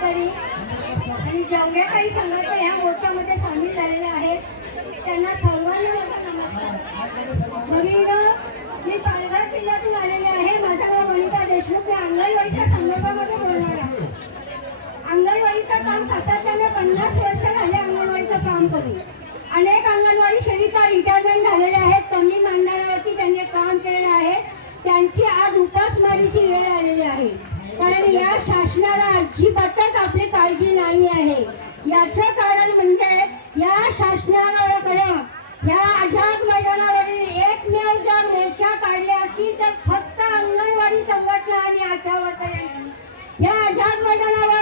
पदाधिकारी आणि जेवढ्या काही संघटना ह्या मोर्चामध्ये सामील झालेल्या आहेत त्यांना सर्वांना माझा नमस्कार। भगिनींनो, मी पालघर जिल्ह्यातून आलेले आहे। माझं नाव वनिता देशमुख। मी अंगणवाडीच्या संदर्भामध्ये बोलणार आहे। अंगणवाडीचं काम सातत्याने 50 वर्ष झाले अंगणवाडीचं काम करून। अनेक अंगणवाडी सेविका रिटायरमेंट झालेल्या आहेत। कमी मानधनावरती त्यांनी काम केलेलं आहे। त्यांची आज उपासमारीची वेळ आलेली आहे, कारण या शासनाला अजिबातच आपली काळजी नाही आहे। याचं कारण म्हणजे या शासनाकडे या आझाद मैदानावरील एकमेव जर मोर्चा काढले असतील तर फक्त अंगणवाडी संघटना आणि आशा वर्कर। या आझाद मैदानावर